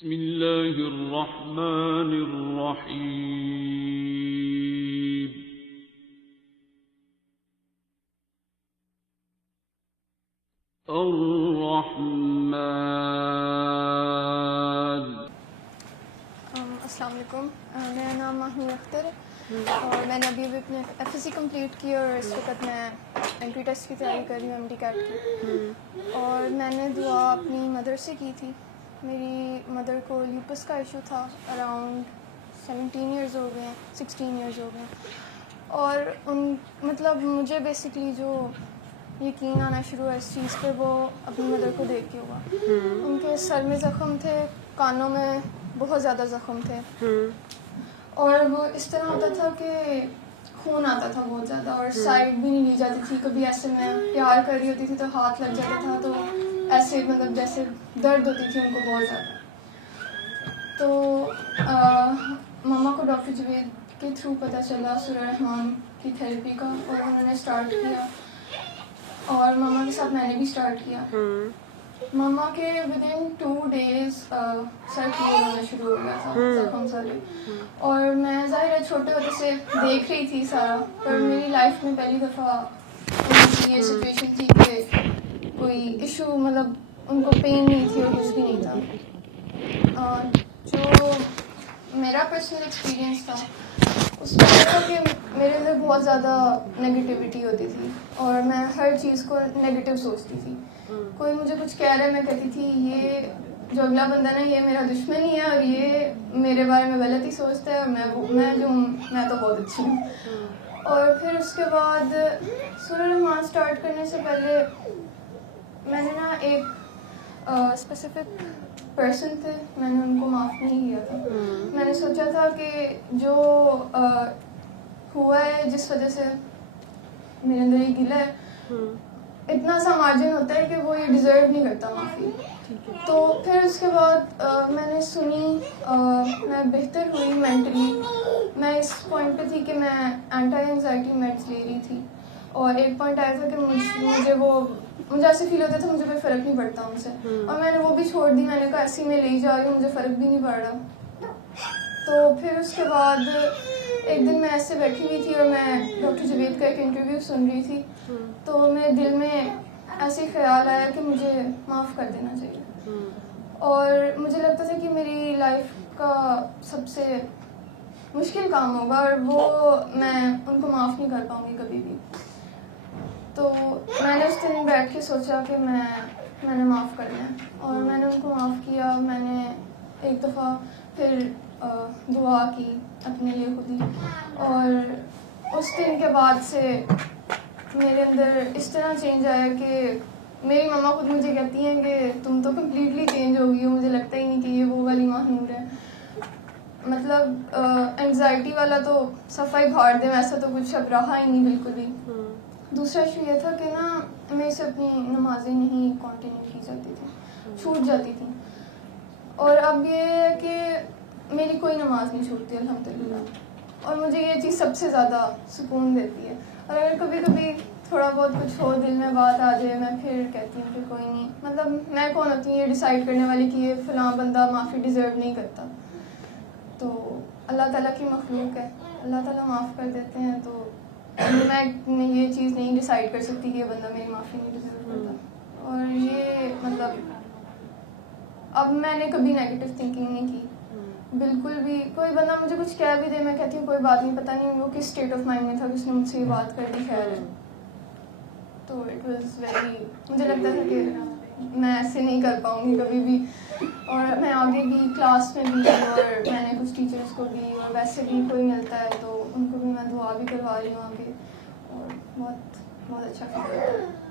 بسم اللہ الرحمن الرحیم. الرحمن. السلام علیکم. میرا نام ماہنور اختر ہے اور میں نے ابھی اپنے ایف ایس سی کمپلیٹ کی اور اس وقت میں انٹری ٹیسٹ کی تیاری کر رہی ہوں, ایم ڈی کیٹ کی. اور میں نے دعا اپنی مدر سے کی تھی. میری مدر کو لیوپس کا ایشو تھا, اراؤنڈ 17 ایئرز ہو گئے ہیں, 16 ایئرز ہو گئے ہیں. اور مطلب مجھے بیسکلی جو یقین آنا شروع ہوا اس چیز پہ وہ اپنی مدر کو دیکھ کے ہوا. ان کے سر میں زخم تھے, کانوں میں بہت زیادہ زخم تھے, اور وہ اس طرح ہوتا تھا کہ خون آتا تھا بہت زیادہ, اور سائڈ بھی نہیں لی جاتی تھی. کبھی ایسے میں پیار کر رہی ہوتی تھی تو ہاتھ لگ جاتا تھا, تو ایسے مطلب جیسے درد ہوتی تھی ان کو بہت زیادہ. تو مما کو ڈاکٹر جوید کے تھرو پتہ چلا سورہ رحمان کی تھیراپی کا, اور انہوں نے اسٹارٹ کیا, اور مما کے ساتھ میں نے بھی اسٹارٹ کیا. مما کے ودن 2 days سر کلیئر ہونا شروع ہو گیا تھا, زخم سارے. اور میں ظاہر ہے چھوٹے ہوتے سے دیکھ رہی تھی سارا, پر میری لائف میں پہلی دفعہ یہ سچویشن تھی کہ کوئی ایشو, مطلب ان کو پین نہیں تھی اور کچھ بھی نہیں تھا. جو میرا پرسنل ایکسپیرئنس تھا اس میں یہ تھا کہ میرے اندر بہت زیادہ نگیٹیوٹی ہوتی تھی, اور میں ہر چیز کو نگیٹو سوچتی تھی. کوئی مجھے کچھ کہہ رہا ہے, میں کہتی تھی یہ جو اگلا بندہ نا یہ میرا دشمن ہی ہے, اور یہ میرے بارے میں غلط ہی سوچتا ہے, اور میں تو بہت اچھی ہوں. اور پھر اس کے بعد سورہ رحمان اسٹارٹ کرنے سے پہلے میں نے نا ایک اسپیسیفک پرسن تھے, میں نے ان کو معاف نہیں کیا تھا. میں نے سوچا تھا کہ جو ہوا ہے, جس وجہ سے میرے اندر یہ گلہ ہے, اتنا سا مارجن ہوتا ہے کہ وہ یہ ڈیزرو نہیں کرتا معافی. تو پھر اس کے بعد میں نے سنی, میں بہتر ہوئی مینٹلی. میں اس پوائنٹ پہ تھی کہ میں اینٹی انزائٹی میڈس لے رہی تھی, اور ایک پوائنٹ آیا تھا کہ مجھے ایسے فیل ہوتا تھا مجھے کوئی فرق نہیں پڑتا ان سے, اور میں نے وہ بھی چھوڑ دی. میں نے کہا ایسی میں لے جا رہی ہوں, مجھے فرق بھی نہیں پڑ رہا. تو پھر اس کے بعد ایک دن میں ایسے بیٹھی ہوئی تھی اور میں ڈاکٹر جوید کا ایک انٹرویو سن رہی تھی, تو میرے دل میں ایسے خیال آیا کہ مجھے معاف کر دینا چاہیے. اور مجھے لگتا تھا کہ میری لائف کا سب سے مشکل کام ہوگا, اور وہ میں ان کو معاف نہیں کر پاؤں گی کبھی بھی. تو میں نے اس دن بیٹھ کے سوچا کہ میں نے معاف کرنا ہے, اور میں نے ان کو معاف کیا. میں نے ایک دفعہ پھر دعا کی اپنے لیے خود ہی, اور اس دن کے بعد سے میرے اندر اس طرح چینج آیا کہ میری مما خود مجھے کہتی ہیں کہ تم تو کمپلیٹلی چینج ہو گئی ہو, مجھے لگتا ہی نہیں کہ یہ وہ والی ماہنور ہے. مطلب انگزائٹی والا تو صفائی بھاڑ دیں, ویسا تو کچھ اب رہا ہی نہیں بالکل بھی. دوسرا ایشو یہ تھا کہ نا میرے سے اپنی نمازیں نہیں کنٹینیو کی جاتی تھیں, چھوٹ جاتی تھیں. اور اب یہ ہے کہ میری کوئی نماز نہیں چھوٹتی الحمدللہ, اور مجھے یہ چیز سب سے زیادہ سکون دیتی ہے. اور اگر کبھی کبھی تھوڑا بہت کچھ ہو, دل میں بات آ جائے, میں پھر کہتی ہوں کہ کوئی نہیں, مطلب میں کون ہوتی ہوں یہ ڈیسائیڈ کرنے والی کہ یہ فلاں بندہ معافی ڈیزرو نہیں کرتا. تو اللہ تعالیٰ کی مخلوق ہے, اللہ تعالیٰ معاف کر دیتے ہیں. تو میں یہ چیز نہیں ڈیسائیڈ کر سکتی کہ یہ بندہ میری معافی نہیں ڈیزرو کرتا. اور یہ مطلب اب میں نے کبھی نیگیٹو تھنکنگ نہیں کی بالکل بھی. کوئی بندہ مجھے کچھ کہہ بھی دے, میں کہتی ہوں کوئی بات نہیں, پتہ نہیں وہ کس اسٹیٹ آف مائنڈ میں تھا, کس نے مجھ سے یہ بات کر دی, خیر ہے. تو اٹ واز ویری, مجھے لگتا تھا کہ میں ایسے نہیں کر پاؤں گی کبھی بھی. اور میں آگے بھی کلاس میں بھی, اور میں نے کچھ ٹیچرس کو بھی, اور ویسے بھی کوئی ملتا ہے تو ان کو بھی میں دعا بھی کروا رہی ہوں آگے, اور بہت بہت اچھا فیل ہوتا ہے.